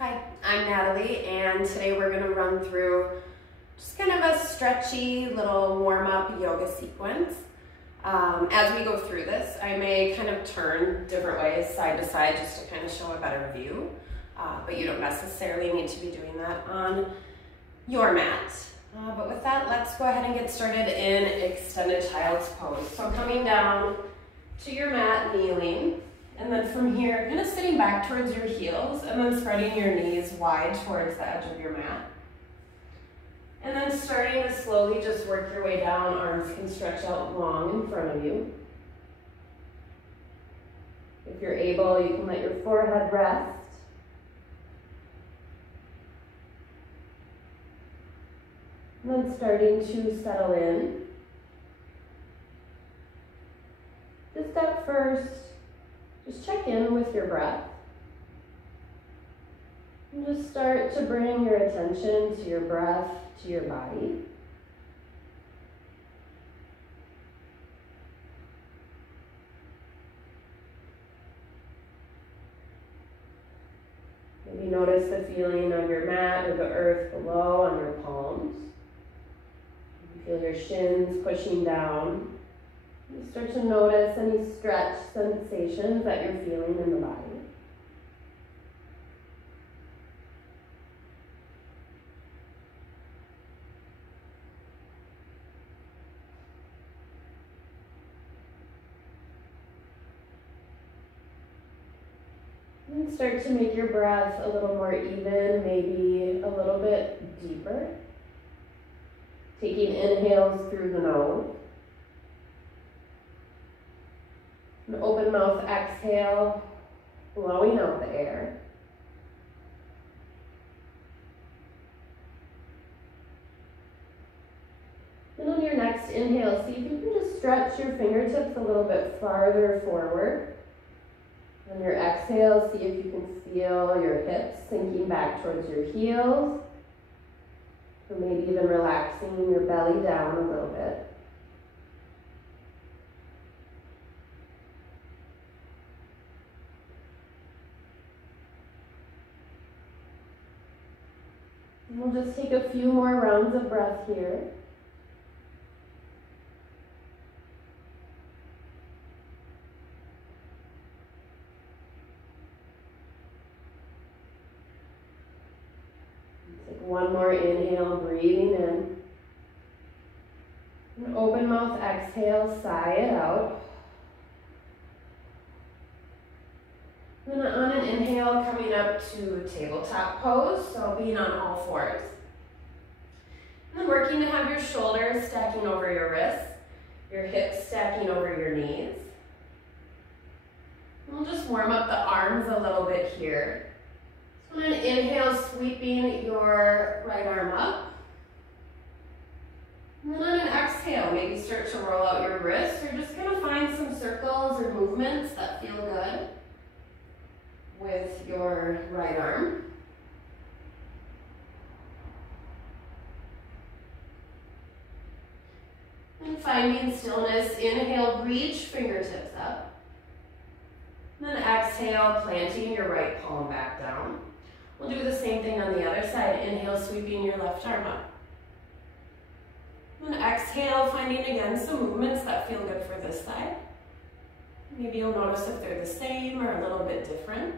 Hi, I'm Natalie, and today we're going to run through just kind of a stretchy little warm-up yoga sequence. As we go through this, I may kind of turn different ways, side to side, just to kind of show a better view, but you don't necessarily need to be doing that on your mat. But with that, let's go ahead and get started in extended child's pose. So coming down to your mat, kneeling. And then from here, kind of sitting back towards your heels and then spreading your knees wide towards the edge of your mat. And then starting to slowly just work your way down. Arms can stretch out long in front of you. If you're able, you can let your forehead rest. And then starting to settle in. To step first, just check in with your breath. And just start to bring your attention to your breath, to your body. Maybe notice the feeling of your mat or the earth below on your palms. You feel your shins pushing down. You start to notice any stretch sensations that you're feeling in the body. And start to make your breath a little more even, maybe a little bit deeper. Taking inhales through the nose. An open mouth exhale, blowing out the air. And on your next inhale, see if you can just stretch your fingertips a little bit farther forward. On your exhale, see if you can feel your hips sinking back towards your heels. Or maybe even relaxing your belly down a little bit. And we'll just take a few more rounds of breath here. Take one more inhale, breathing in. An open mouth exhale, sigh it out. And then on an inhale, coming up to tabletop pose, so being on all fours. And then working to have your shoulders stacking over your wrists, your hips stacking over your knees. And we'll just warm up the arms a little bit here. So on an inhale, sweeping your right arm up. And then on an exhale, maybe start to roll out your wrists or just kind of find some circles or movements that feel good with your right arm. And finding stillness, inhale, reach fingertips up. And then exhale, planting your right palm back down. We'll do the same thing on the other side. Inhale, sweeping your left arm up. And exhale, finding again some movements that feel good for this side. Maybe you'll notice if they're the same or a little bit different.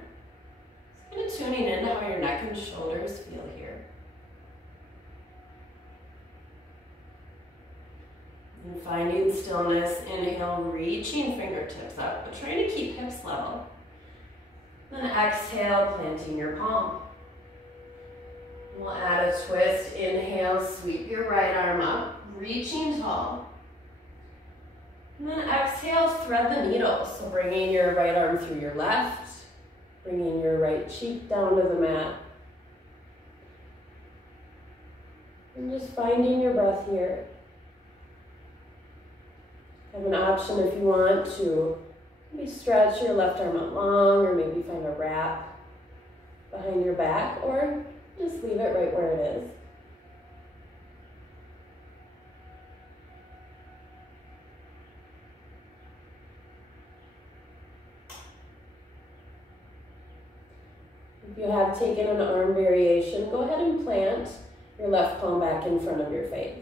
Just kind of tuning into how your neck and shoulders feel here. And finding stillness, inhale, reaching fingertips up, but trying to keep hips level. Then exhale, planting your palm. We'll add a twist, inhale, sweep your right arm up, reaching tall. And then exhale, thread the needle. So bringing your right arm through your left, bringing your right cheek down to the mat. And just finding your breath here. Have an option if you want to maybe stretch your left arm out long or maybe find a wrap behind your back or just leave it right where it is. If you have taken an arm variation, go ahead and plant your left palm back in front of your face.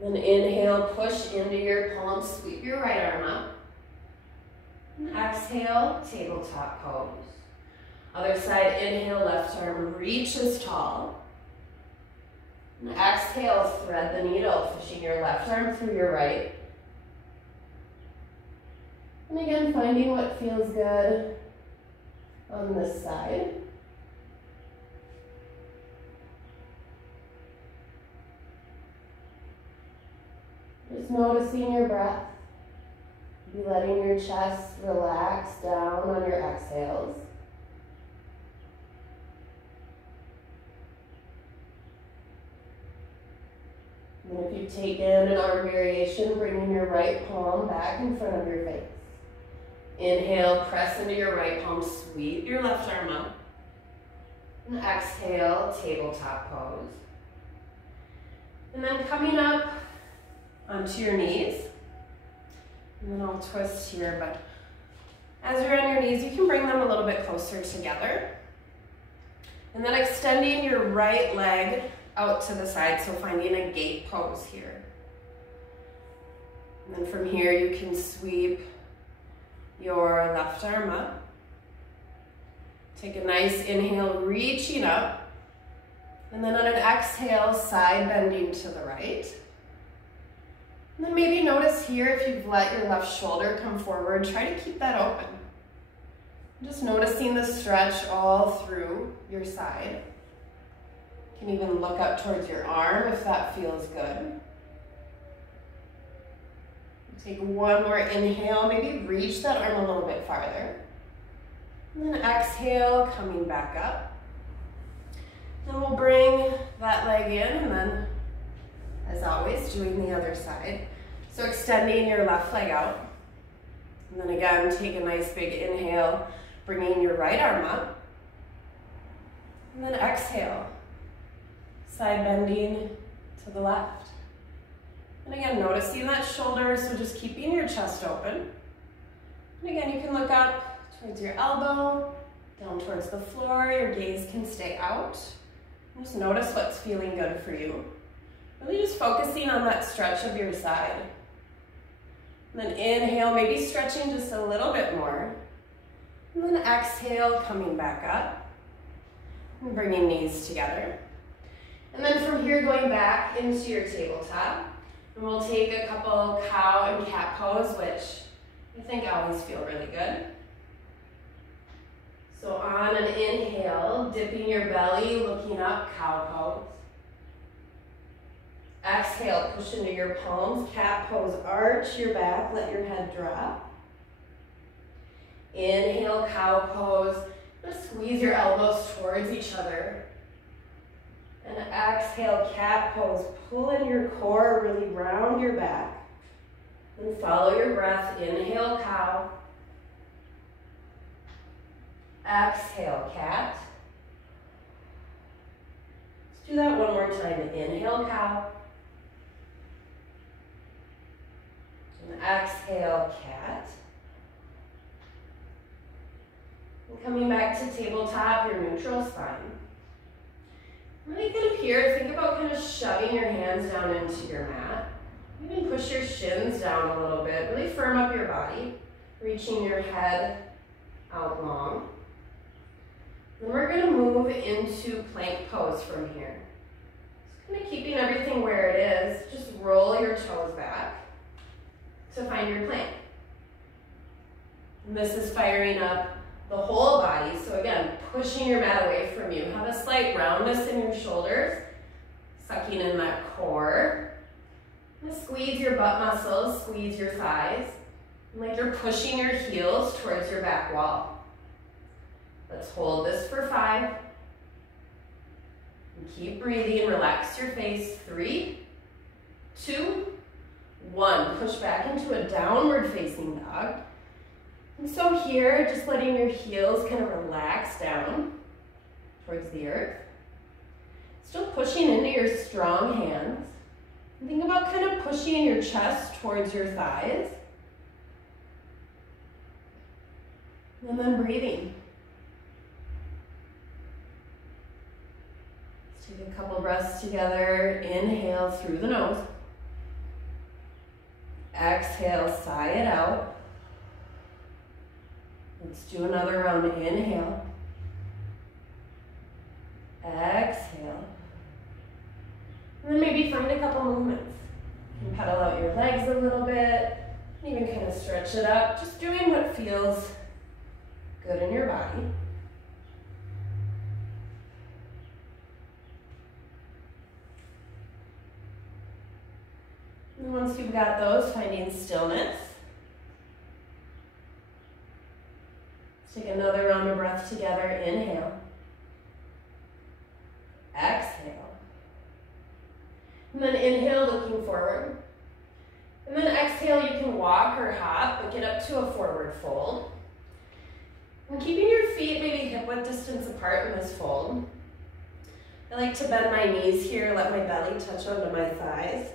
Then inhale, push into your palm, sweep your right arm up. And exhale, tabletop pose. Other side, inhale, left arm reaches tall. And exhale, thread the needle, pushing your left arm through your right. And again, finding what feels good on this side. Just noticing your breath. Be letting your chest relax down on your exhales. And if you've taken an arm variation, bringing your right palm back in front of your face. Inhale, press into your right palm, sweep your left arm up. And exhale, tabletop pose. And then coming up onto your knees. And then I'll twist here, but as you're on your knees, you can bring them a little bit closer together. And then extending your right leg out to the side, so finding a gate pose here. And then from here, you can sweep your left arm up. Take a nice inhale, reaching up. And then on an exhale, side bending to the right. And then maybe notice here, if you've let your left shoulder come forward, try to keep that open. Just noticing the stretch all through your side. You can even look up towards your arm if that feels good. Take one more inhale, maybe reach that arm a little bit farther. And then exhale, coming back up. Then we'll bring that leg in, and then, as always, doing the other side. So extending your left leg out. And then again, take a nice big inhale, bringing your right arm up. And then exhale, side bending to the left. And again, noticing that shoulder, so just keeping your chest open. And again, you can look up towards your elbow, down towards the floor. Your gaze can stay out. And just notice what's feeling good for you. Really just focusing on that stretch of your side. And then inhale, maybe stretching just a little bit more. And then exhale, coming back up. And bringing knees together. And then from here, going back into your tabletop. And we'll take a couple cow and cat pose, which I think always feel really good. So on an inhale, dipping your belly, looking up, cow pose. Exhale, push into your palms, cat pose, arch your back, let your head drop. Inhale, cow pose, just squeeze your elbows towards each other. And exhale, cat pose, pull in your core, really round your back. And follow your breath, inhale, cow. Exhale, cat. Let's do that one more time, inhale, cow. And exhale, cat. And coming back to tabletop, your neutral spine. Really good up here. Think about kind of shoving your hands down into your mat. You can push your shins down a little bit. Really firm up your body, reaching your head out long. Then we're going to move into plank pose from here. Just kind of keeping everything where it is. Just roll your toes back to find your plank. And this is firing up the whole body. So again, pushing your mat away from you. Have a slight roundness in your shoulders, sucking in that core. And squeeze your butt muscles, squeeze your thighs, like you're pushing your heels towards your back wall. Let's hold this for 5. And keep breathing, relax your face. 3, 2, 1. Push back into a downward facing dog. And so here, just letting your heels kind of relax down towards the earth. Still pushing into your strong hands. And think about kind of pushing your chest towards your thighs. And then breathing. Take a couple breaths together. Inhale through the nose. Exhale, sigh it out. Let's do another round. Inhale. Exhale. And then maybe find a couple movements. You can pedal out your legs a little bit. Even kind of stretch it up. Just doing what feels good in your body. And once you've got those, finding stillness. Let's take another round of breath together. Inhale. Exhale. And then inhale, looking forward. And then exhale, you can walk or hop, but get up to a forward fold. And keeping your feet maybe hip-width distance apart in this fold. I like to bend my knees here, let my belly touch onto my thighs.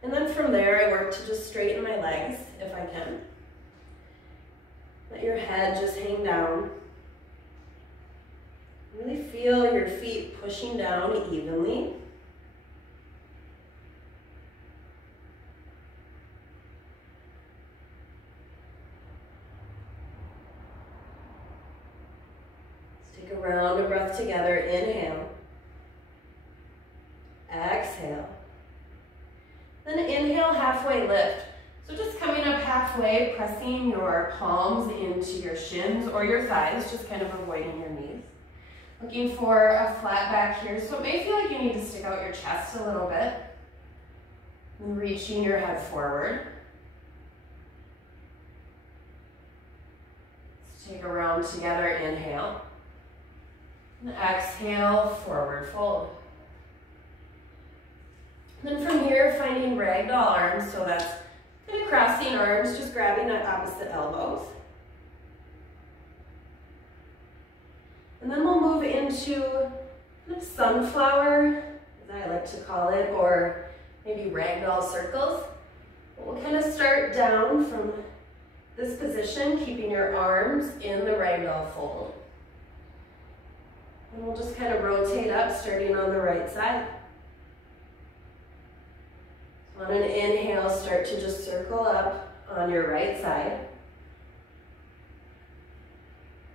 And then from there, I work to just straighten my legs, if I can. Let your head just hang down. Really feel your feet pushing down evenly. Let's take a round of breath together. Inhale. Exhale. Then inhale, halfway lift. So just coming up halfway, pressing your palms into your shins or your thighs, just kind of avoiding your knees. Looking for a flat back here. So it may feel like you need to stick out your chest a little bit. And reaching your head forward. Let's take a round together. Inhale. And exhale, forward fold. Then from here, finding ragdoll arms, so that's kind of crossing arms, just grabbing at opposite elbows. And then we'll move into kind of sunflower, as I like to call it, or maybe ragdoll circles. We'll kind of start down from this position, keeping your arms in the ragdoll fold. And we'll just kind of rotate up, starting on the right side. On an inhale, start to just circle up on your right side.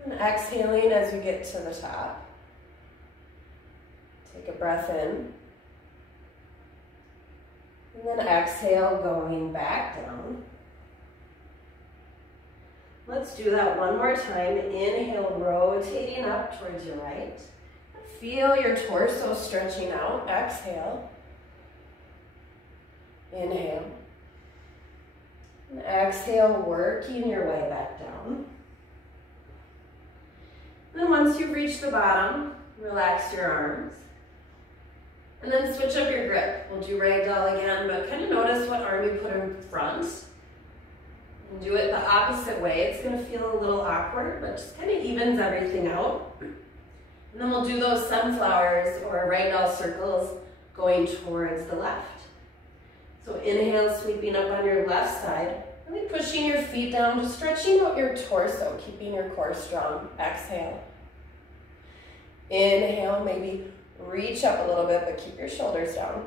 And exhaling as we get to the top. Take a breath in. And then exhale, going back down. Let's do that one more time. Inhale, rotating up towards your right. Feel your torso stretching out. Exhale. Inhale. And exhale, working your way back down. And then once you've reached the bottom, relax your arms. And then switch up your grip. We'll do ragdoll again, but kind of notice what arm you put in front. And do it the opposite way. It's going to feel a little awkward, but just kind of evens everything out. And then we'll do those sunflowers or ragdoll circles going towards the left. So inhale, sweeping up on your left side, really pushing your feet down, just stretching out your torso, keeping your core strong. Exhale. Inhale, maybe reach up a little bit, but keep your shoulders down.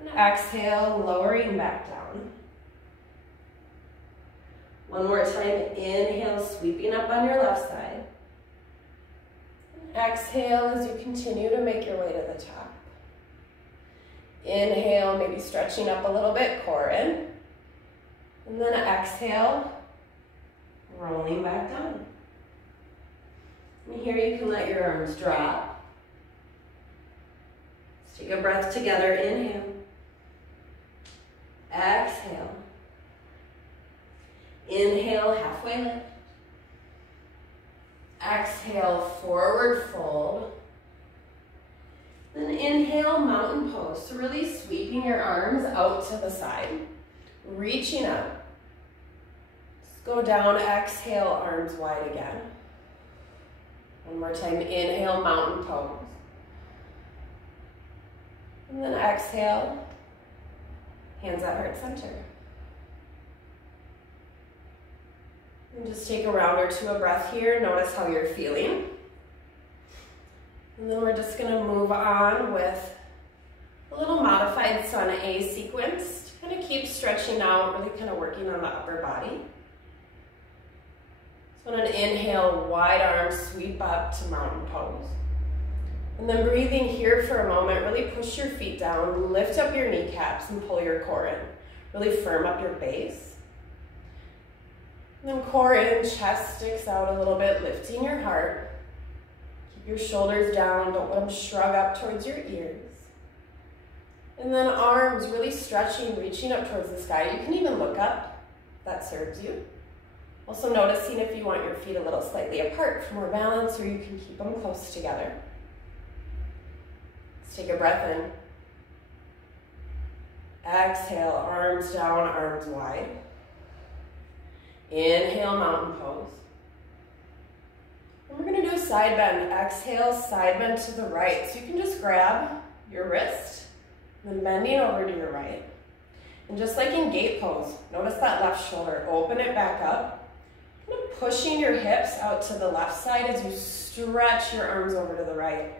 And exhale, lowering back down. One more time, inhale, sweeping up on your left side. And exhale as you continue to make your way to the top. Inhale, maybe stretching up a little bit, core in. And then exhale, rolling back down. And here you can let your arms drop. Let's take a breath together. Inhale. Exhale. Inhale, halfway lift. Exhale, forward fold. Then inhale, mountain pose. So really sweeping your arms out to the side, reaching up. Just go down, exhale, arms wide again. One more time, inhale, mountain pose. And then exhale, hands at heart center. And just take a round or two of breath here. Notice how you're feeling. And then we're just gonna move on with a little modified Sun A sequence to kind of keep stretching out, really kind of working on the upper body. So on an inhale, wide arms sweep up to mountain pose. And then breathing here for a moment, really push your feet down, lift up your kneecaps and pull your core in. Really firm up your base. And then core in, chest sticks out a little bit, lifting your heart. Keep your shoulders down, don't let them shrug up towards your ears. And then arms really stretching, reaching up towards the sky. You can even look up, that serves you. Also noticing if you want your feet a little slightly apart for more balance, or you can keep them close together. Let's take a breath in. Exhale, arms down, arms wide. Inhale, mountain pose. And we're gonna do a side bend. Exhale, side bend to the right. So you can just grab your wrist, and then bending over to your right. And just like in gate pose, notice that left shoulder, open it back up. Kind of pushing your hips out to the left side as you stretch your arms over to the right.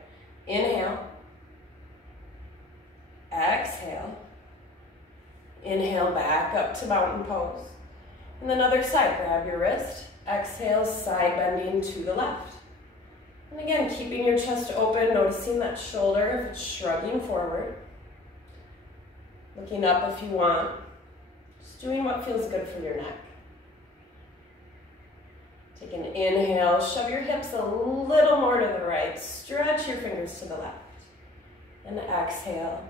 Inhale. Exhale. Inhale, back up to mountain pose. And then other side, grab your wrist. Exhale, side bending to the left. And again, keeping your chest open, noticing that shoulder if it's shrugging forward. Looking up if you want. Just doing what feels good for your neck. Take an inhale, shove your hips a little more to the right. Stretch your fingers to the left. And exhale,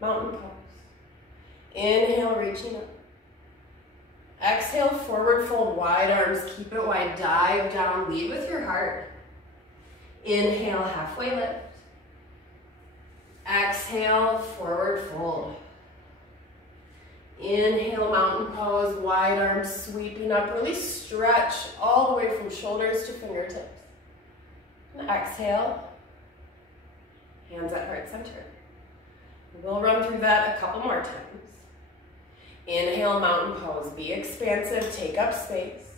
mountain pose. Inhale, reaching up. Exhale, forward fold, wide arms, keep it wide, dive down, lead with your heart. Inhale, halfway lift. Exhale, forward fold. Inhale, mountain pose, wide arms sweeping up, really stretch all the way from shoulders to fingertips. And exhale, hands at heart center. We'll run through that a couple more times. Inhale, mountain pose, be expansive, take up space.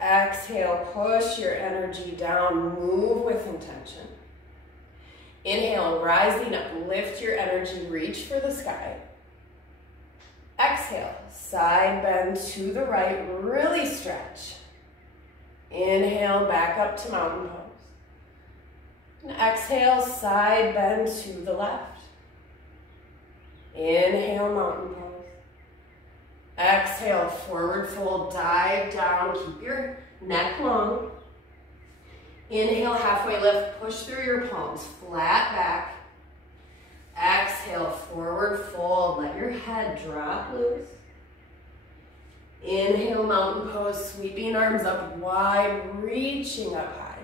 Exhale, push your energy down, move with intention. Inhale, rising up, lift your energy, reach for the sky. Exhale, side bend to the right, really stretch. Inhale, back up to mountain pose. And exhale, side bend to the left. Inhale, mountain pose. Exhale, forward fold, dive down, keep your neck long. Inhale, halfway lift, push through your palms, flat back. Exhale, forward fold, let your head drop loose. Inhale, mountain pose, sweeping arms up wide, reaching up high.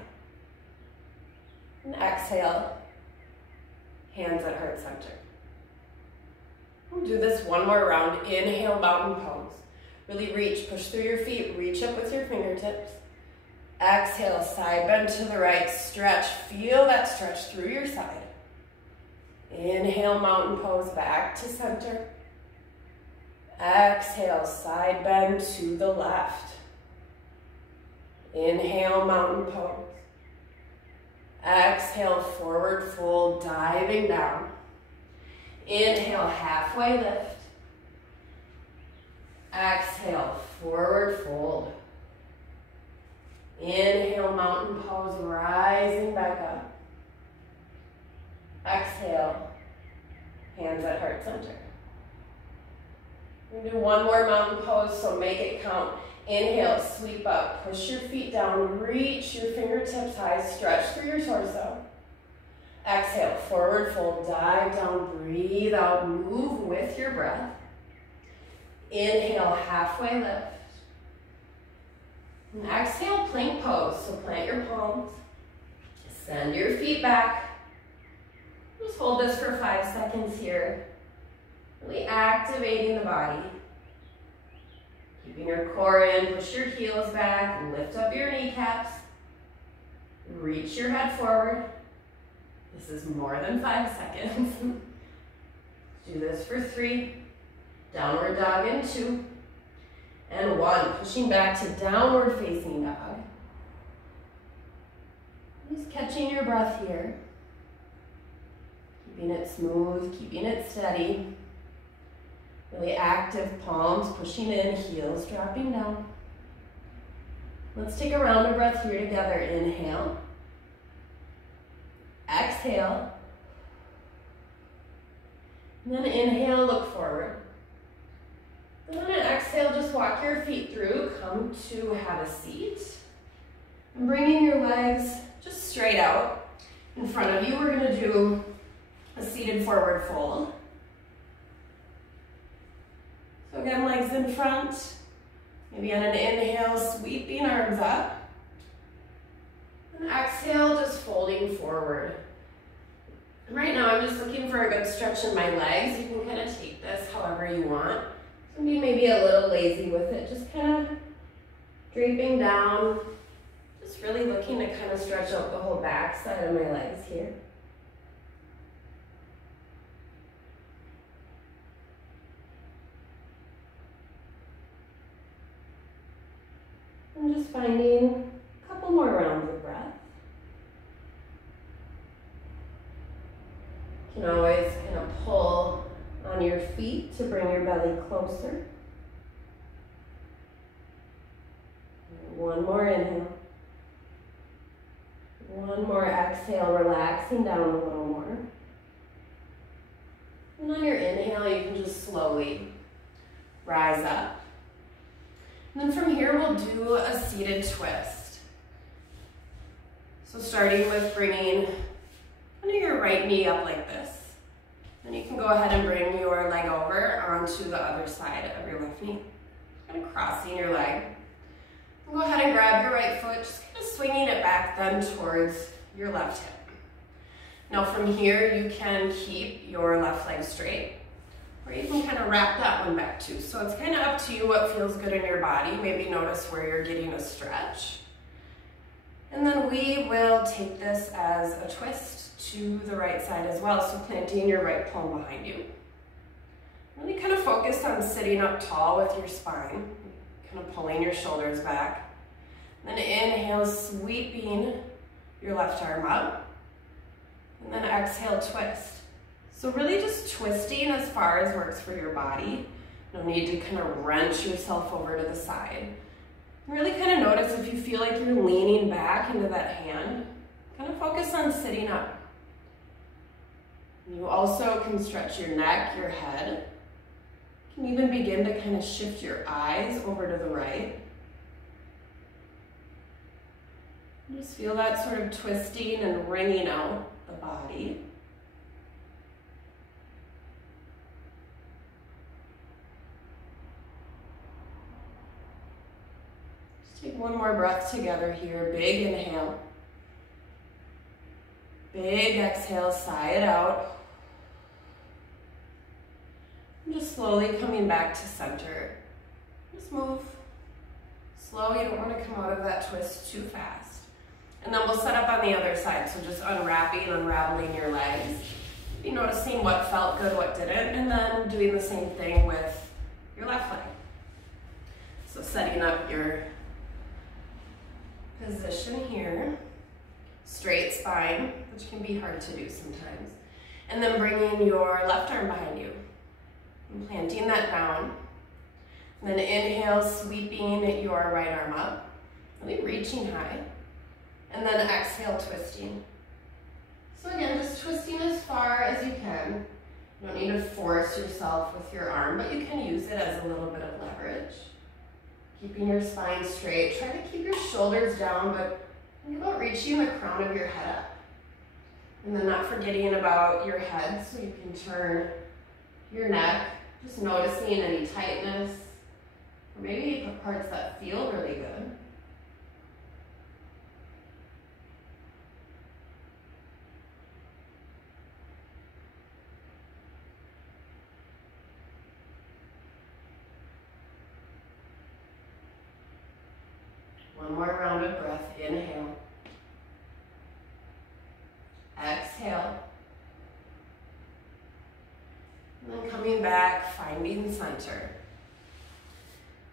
And exhale, hands at heart center. We'll do this one more round. Inhale, mountain pose. Really reach, push through your feet, reach up with your fingertips. Exhale, side bend to the right, stretch, feel that stretch through your side. Inhale, mountain pose, back to center. Exhale, side bend to the left. Inhale, mountain pose. Exhale, forward fold, diving down. Inhale, halfway lift. Exhale, forward fold. Inhale, mountain pose, rising back up. Exhale, hands at heart center. We're gonna do one more mountain pose, so make it count. Inhale, sweep up, push your feet down, reach your fingertips high, stretch through your torso. Exhale, forward fold, dive down, breathe out, move with your breath. Inhale, halfway lift. And exhale, plank pose. So plant your palms, send your feet back. Just hold this for 5 seconds here. Really activating the body. Keeping your core in, push your heels back, lift up your kneecaps. Reach your head forward. This is more than 5 seconds. Do this for 3. Downward dog in 2. And 1. Pushing back to downward facing dog. Just catching your breath here. Keeping it smooth, keeping it steady. Really active palms pushing in, heels dropping down. Let's take a round of breath here together. Inhale. Exhale. And then inhale, look forward. And then exhale, just walk your feet through. Come to have a seat. And bringing your legs just straight out in front of you. We're going to do a seated forward fold. So again, legs in front. Maybe on an inhale, sweeping arms up. And exhale, just folding forward. And right now, I'm just looking for a good stretch in my legs. You can kind of take this however you want. So be maybe a little lazy with it. Just kind of draping down. Just really looking to kind of stretch out the whole back side of my legs here. And just finding a couple more rounds of breath. You can always kind of pull on your feet to bring your belly closer. And one more inhale. One more exhale, relaxing down a little more. And on your inhale, you can just slowly rise up. And then from here, we'll do a seated twist. So starting with bringing kind of your right knee up like this. Then you can go ahead and bring your leg over onto the other side of your left knee. Kind of crossing your leg. And go ahead and grab your right foot, just kind of swinging it back then towards your left hip. Now from here, you can keep your left leg straight. Or you can kind of wrap that one back too. So it's kind of up to you what feels good in your body. Maybe notice where you're getting a stretch. And then we will take this as a twist to the right side as well. So planting your right palm behind you. Really kind of focus on sitting up tall with your spine. Kind of pulling your shoulders back. Then inhale, sweeping your left arm up. And then exhale, twist. So really just twisting as far as works for your body. No need to kind of wrench yourself over to the side. Really kind of notice if you feel like you're leaning back into that hand. Kind of focus on sitting up. You also can stretch your neck, your head. You can even begin to kind of shift your eyes over to the right. Just feel that sort of twisting and wringing out the body. Take one more breath together here. Big inhale. Big exhale, sigh it out. And just slowly coming back to center. Just move. Slow, you don't want to come out of that twist too fast. And then we'll set up on the other side. So just unwrapping, unraveling your legs. Be noticing what felt good, what didn't, and then doing the same thing with your left leg. So setting up your position here, straight spine, which can be hard to do sometimes. And then bringing your left arm behind you and planting that down. And then inhale, sweeping your right arm up, really reaching high. And then exhale, twisting. So again, just twisting as far as you can. You don't need to force yourself with your arm, but you can use it as a little bit of leverage. Keeping your spine straight. Try to keep your shoulders down, but think about reaching the crown of your head up. And then not forgetting about your head, so you can turn your neck, just noticing any tightness, or maybe parts that feel really good. One more round of breath. Inhale. Exhale. And then coming back, finding center.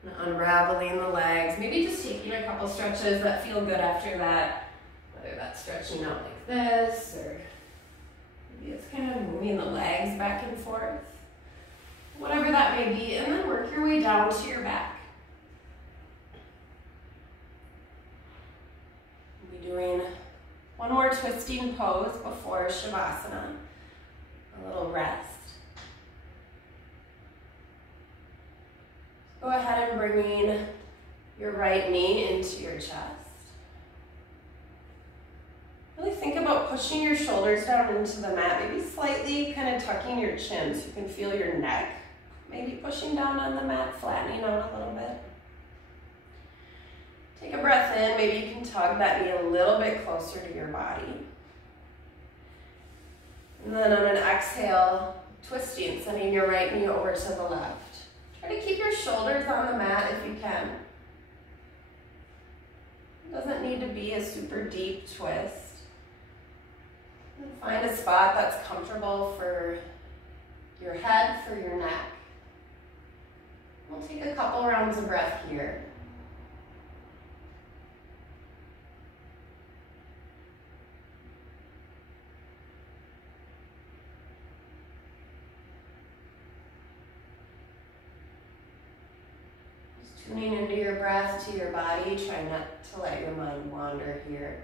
And unraveling the legs. Maybe just taking a couple stretches that feel good after that. Whether that's stretching out like this, or maybe it's kind of moving the legs back and forth. Whatever that may be, and then work your way down to your back. We'll be doing one more twisting pose before Shavasana. A little rest. Go ahead and bringing your right knee into your chest. Really think about pushing your shoulders down into the mat, maybe slightly kind of tucking your chin so you can feel your neck. Maybe pushing down on the mat, flattening out a little bit. Take a breath in, maybe you can tug that knee a little bit closer to your body. And then on an exhale, twisting, sending your right knee over to the left. Try to keep your shoulders on the mat if you can. It doesn't need to be a super deep twist. And find a spot that's comfortable for your head, for your neck. We'll take a couple rounds of breath here. Just tuning into your breath, to your body. Try not to let your mind wander here.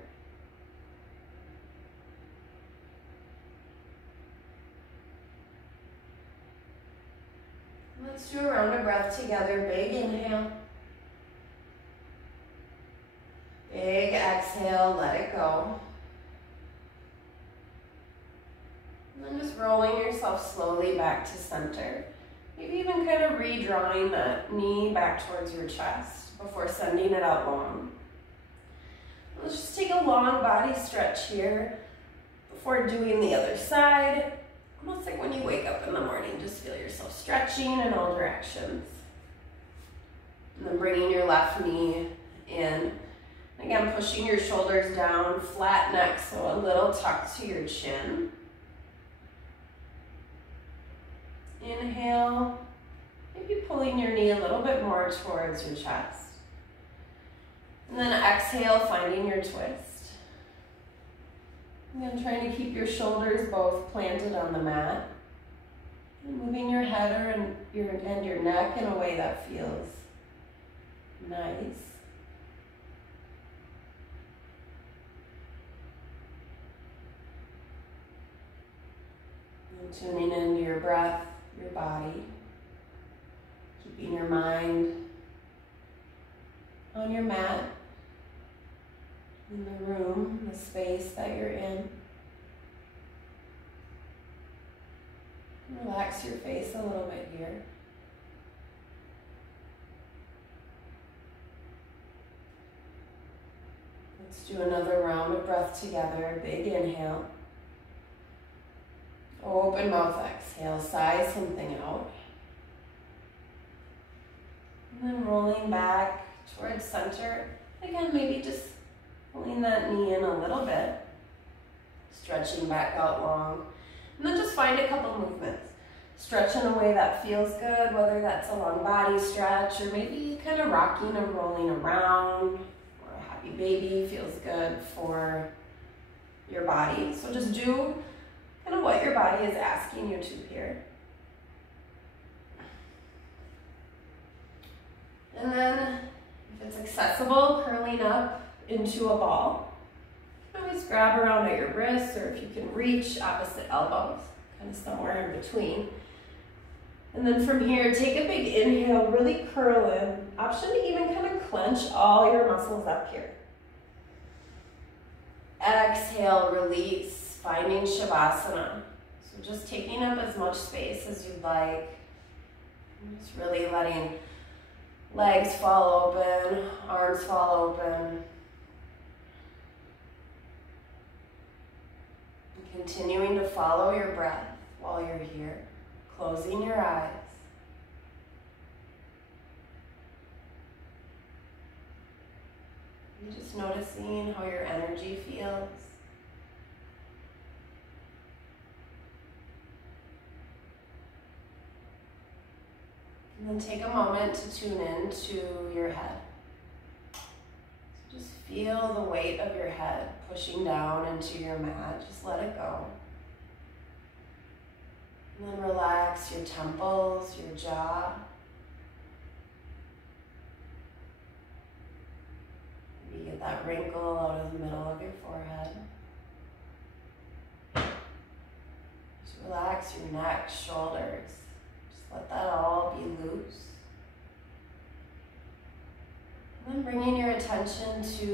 Let's do a round of breath together. Big inhale. Big exhale, let it go. And then just rolling yourself slowly back to center. Maybe even kind of redrawing that knee back towards your chest before sending it out long. Let's just take a long body stretch here before doing the other side. Almost like when you wake up in the morning, just feel yourself stretching in all directions. And then bringing your left knee in. Again, pushing your shoulders down, flat neck, so a little tuck to your chin. Inhale, maybe pulling your knee a little bit more towards your chest. And then exhale, finding your twist. Again, trying to keep your shoulders both planted on the mat. And moving your head and your neck in a way that feels nice. And tuning into your breath, your body. Keeping your mind on your mat. In the room, the space that you're in. Relax your face a little bit here. Let's do another round of breath together. Big inhale. Open mouth exhale. Sigh something out. And then rolling back towards center. Again, maybe just pulling that knee in a little bit, stretching back out long. And then just find a couple movements. Stretch in a way that feels good, whether that's a long body stretch or maybe kind of rocking and rolling around, or a happy baby feels good for your body. So just do kind of what your body is asking you to here. And then, if it's accessible, curling up into a ball. You can always grab around at your wrists, or if you can reach, opposite elbows, kind of somewhere in between. And then from here, take a big inhale, really curl in. Option to even kind of clench all your muscles up here. Exhale, release, finding Shavasana. So just taking up as much space as you'd like. Just really letting legs fall open, arms fall open. Continuing to follow your breath while you're here, closing your eyes. And just noticing how your energy feels. And then take a moment to tune in to your head. Just feel the weight of your head pushing down into your mat. Just let it go. And then relax your temples, your jaw. Maybe get that wrinkle out of the middle of your forehead. Just relax your neck, shoulders. Just let that all be loose. And then bringing your attention to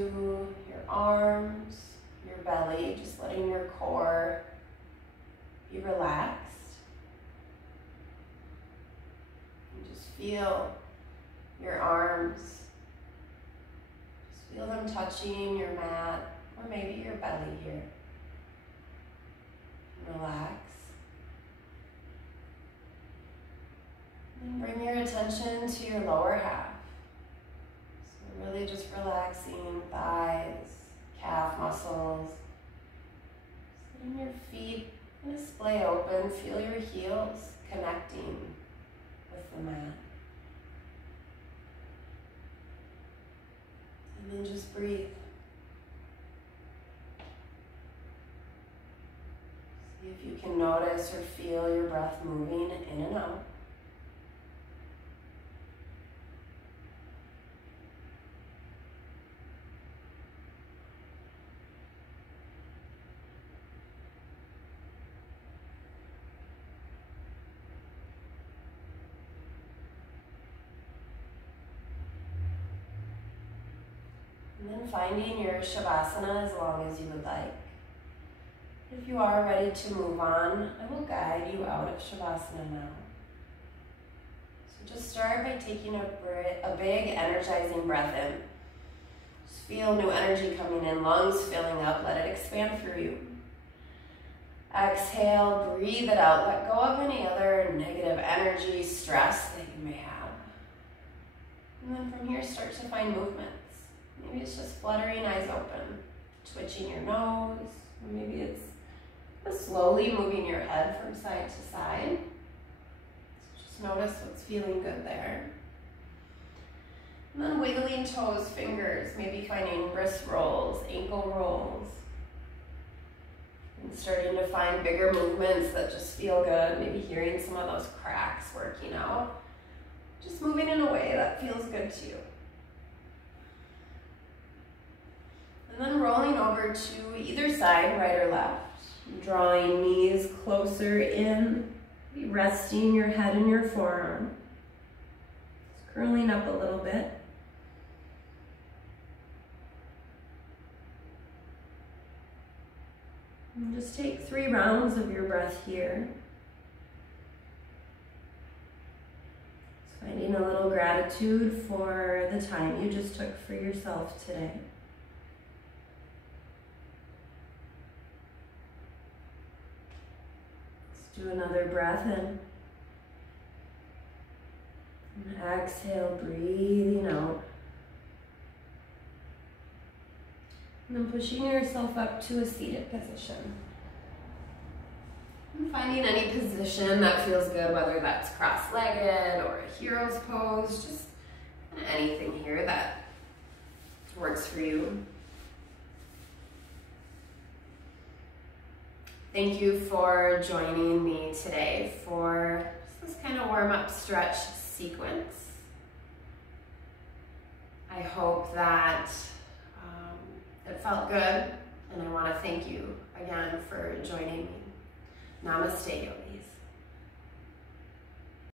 your arms, your belly, just letting your core be relaxed. And just feel your arms. Just feel them touching your mat or maybe your belly here. And relax. And bring your attention to your lower half. So really just relaxing thighs, calf muscles. Just letting your feet kind of splay open. Feel your heels connecting with the mat. And then just breathe. See if you can notice or feel your breath moving in and out. And then finding your Shavasana as long as you would like. If you are ready to move on, I will guide you out of Shavasana now. So just start by taking a big energizing breath in. Just feel new energy coming in, lungs filling up, let it expand through you. Exhale, breathe it out, let go of any other negative energy, stress that you may have. And then from here, start to find movements. Maybe it's just fluttering eyes open, twitching your nose, or maybe it's just slowly moving your head from side to side. So just notice what's feeling good there. And then wiggling toes, fingers, maybe finding wrist rolls, ankle rolls. And starting to find bigger movements that just feel good, maybe hearing some of those cracks working out. Just moving in a way that feels good to you. And then rolling over to either side, right or left. Drawing knees closer in, resting your head in your forearm. Just curling up a little bit. And just take 3 rounds of your breath here. Just finding a little gratitude for the time you just took for yourself today. Do another breath in. And exhale, breathing out. And then pushing yourself up to a seated position. And finding any position that feels good, whether that's cross-legged or a hero's pose, just anything here that works for you. Thank you for joining me today for this kind of warm-up stretch sequence. I hope that it felt good, and I want to thank you again for joining me. Namaste, yogis.